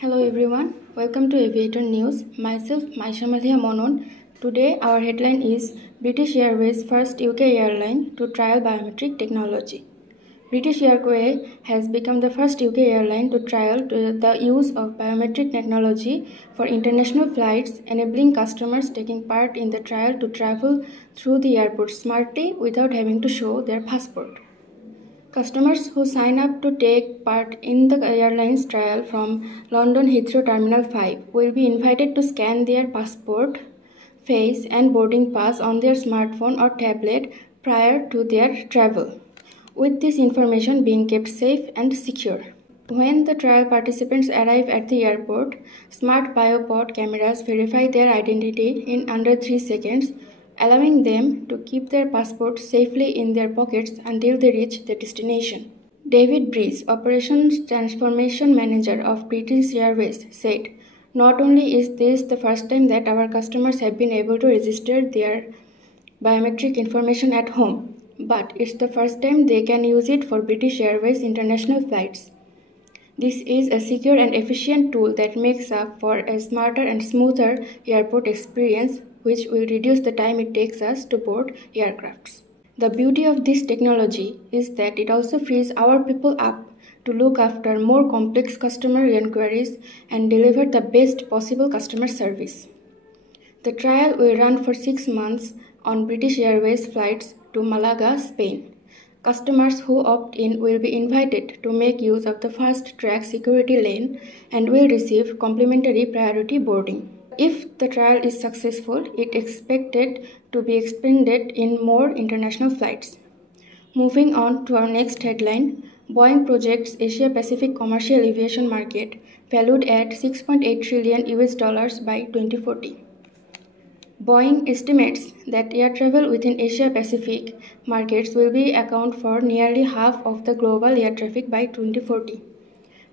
Hello everyone, welcome to Aviator News. Myself, Maisha Monon. Today our headline is British Airways first UK airline to trial biometric technology. British Airways has become the first UK airline to trial the use of biometric technology for international flights, enabling customers taking part in the trial to travel through the airport smartly without having to show their passport. Customers who sign up to take part in the airline's trial from London Heathrow Terminal 5 will be invited to scan their passport, face and boarding pass on their smartphone or tablet prior to their travel, with this information being kept safe and secure. When the trial participants arrive at the airport, smart biopod cameras verify their identity in under 3 seconds, allowing them to keep their passport safely in their pockets until they reach their destination. David Breeze, Operations Transformation Manager of British Airways, said, "Not only is this the first time that our customers have been able to register their biometric information at home, but it's the first time they can use it for British Airways international flights. This is a secure and efficient tool that makes up for a smarter and smoother airport experience, which will reduce the time it takes us to board aircrafts. The beauty of this technology is that it also frees our people up to look after more complex customer inquiries and deliver the best possible customer service." The trial will run for 6 months on British Airways flights to Malaga, Spain. Customers who opt in will be invited to make use of the fast-track security lane and will receive complimentary priority boarding. If the trial is successful, it is expected to be expanded in more international flights. Moving on to our next headline, Boeing projects Asia-Pacific commercial aviation market valued at $6.8 trillion by 2040. Boeing estimates that air travel within Asia-Pacific markets will account for nearly half of the global air traffic by 2040,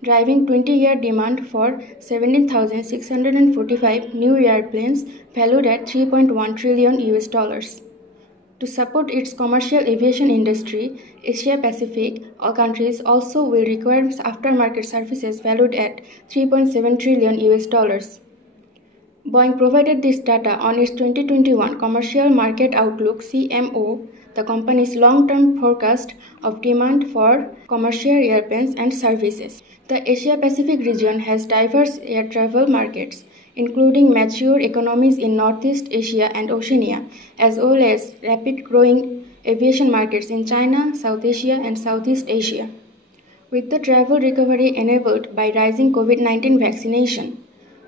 driving 20-year demand for 17,645 new airplanes valued at $3.1 trillion. To support its commercial aviation industry, Asia-Pacific countries also will require aftermarket services valued at $3.7 trillion. Boeing provided this data on its 2021 Commercial Market Outlook (CMO), the company's long-term forecast of demand for commercial airplanes and services. The Asia-Pacific region has diverse air travel markets, including mature economies in Northeast Asia and Oceania, as well as rapid-growing aviation markets in China, South Asia, and Southeast Asia. With the travel recovery enabled by rising COVID-19 vaccination,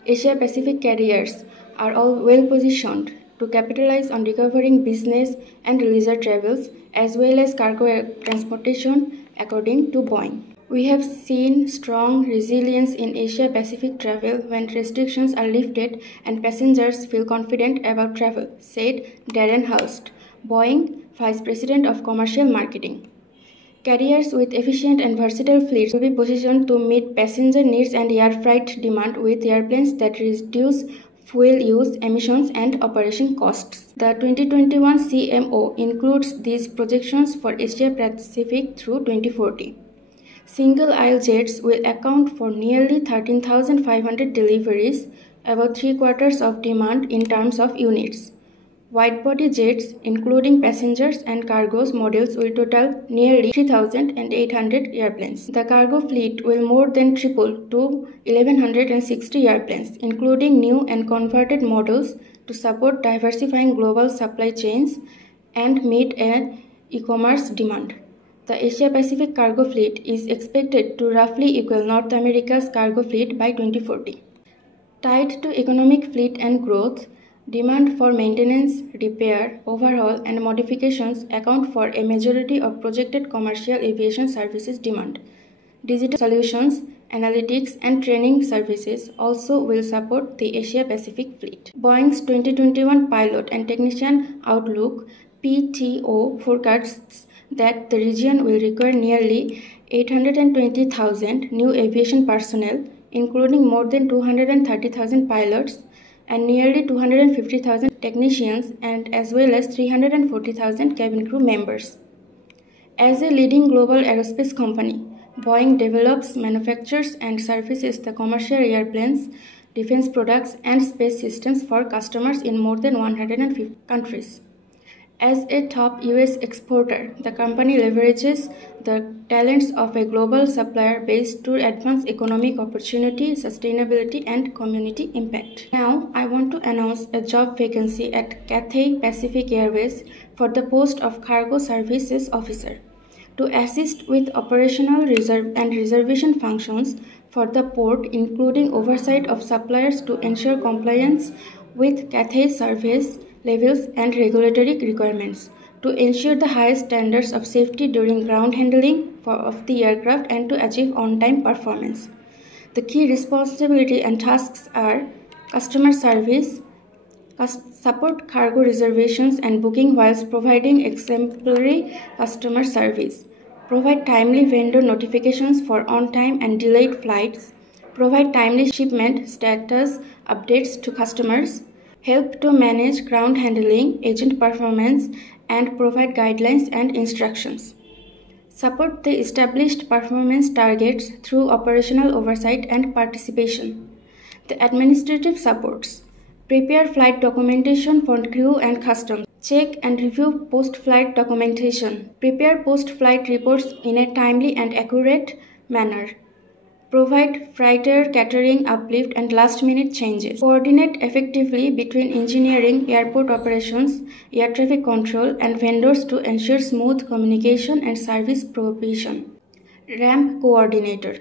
Asia-Pacific carriers are all well-positioned to capitalize on recovering business and leisure travels as well as cargo transportation, according to Boeing. "We have seen strong resilience in Asia-Pacific travel when restrictions are lifted and passengers feel confident about travel," said Darren Hulst, Boeing Vice President of Commercial Marketing. Carriers with efficient and versatile fleets will be positioned to meet passenger needs and air freight demand with airplanes that reduce fuel use, emissions, and operation costs. The 2021 CMO includes these projections for Asia-Pacific through 2040. Single-aisle jets will account for nearly 13,500 deliveries, about 3/4 of demand in terms of units. Wide-body jets, including passengers and cargo models, will total nearly 3,800 airplanes. The cargo fleet will more than triple to 1,160 airplanes, including new and converted models to support diversifying global supply chains and meet an e-commerce demand. The Asia-Pacific cargo fleet is expected to roughly equal North America's cargo fleet by 2040. Tied to economic fleet and growth, demand for maintenance, repair, overhaul, and modifications account for a majority of projected commercial aviation services demand. Digital solutions, analytics, and training services also will support the Asia-Pacific fleet. Boeing's 2021 Pilot and Technician Outlook (PTO) forecasts that the region will require nearly 820,000 new aviation personnel, including more than 230,000 pilots and nearly 250,000 technicians, and as well as 340,000 cabin crew members. As a leading global aerospace company, Boeing develops, manufactures, and services the commercial airplanes, defense products, and space systems for customers in more than 150 countries. As a top US exporter, the company leverages the talents of a global supplier base to advance economic opportunity, sustainability, and community impact. Now, I want to announce a job vacancy at Cathay Pacific Airways for the post of Cargo Services Officer to assist with operational reserve and reservation functions for the port, including oversight of suppliers to ensure compliance with Cathay service levels and regulatory requirements, to ensure the highest standards of safety during ground handling of the aircraft and to achieve on-time performance. The key responsibility and tasks are customer service, support cargo reservations and booking whilst providing exemplary customer service, provide timely vendor notifications for on-time and delayed flights, provide timely shipment status updates to customers, help to manage ground handling, agent performance, and provide guidelines and instructions. Support the established performance targets through operational oversight and participation. The administrative supports. Prepare flight documentation for crew and customs. Check and review post-flight documentation. Prepare post-flight reports in a timely and accurate manner. Provide freighter catering, uplift, and last-minute changes. Coordinate effectively between engineering, airport operations, air traffic control, and vendors to ensure smooth communication and service provision. Ramp coordinator.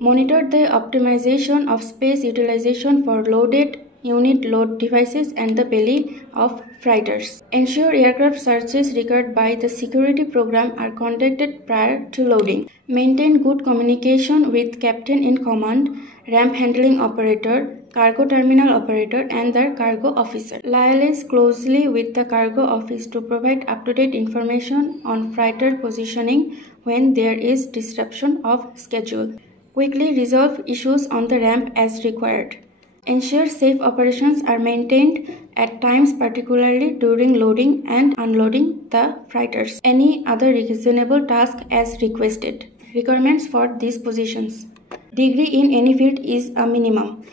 Monitor the optimization of space utilization for loaded unit load devices and the belly of freighters. Ensure aircraft searches required by the security program are conducted prior to loading. Maintain good communication with captain in command, ramp handling operator, cargo terminal operator, and the cargo officer. Liaise closely with the cargo office to provide up-to-date information on freighter positioning when there is disruption of schedule. Quickly resolve issues on the ramp as required. Ensure safe operations are maintained at times, particularly during loading and unloading the freighters. Any other reasonable task as requested. Requirements for these positions. Degree in any field is a minimum.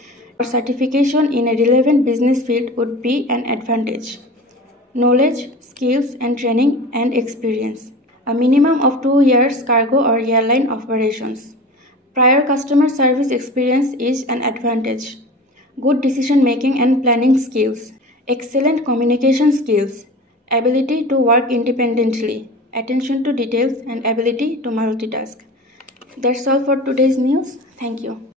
Certification in a relevant business field would be an advantage. Knowledge, skills, and training and experience. A minimum of 2 years cargo or airline operations. Prior customer service experience is an advantage. Good decision making and planning skills, excellent communication skills, ability to work independently, attention to details, and ability to multitask. That's all for today's news. Thank you.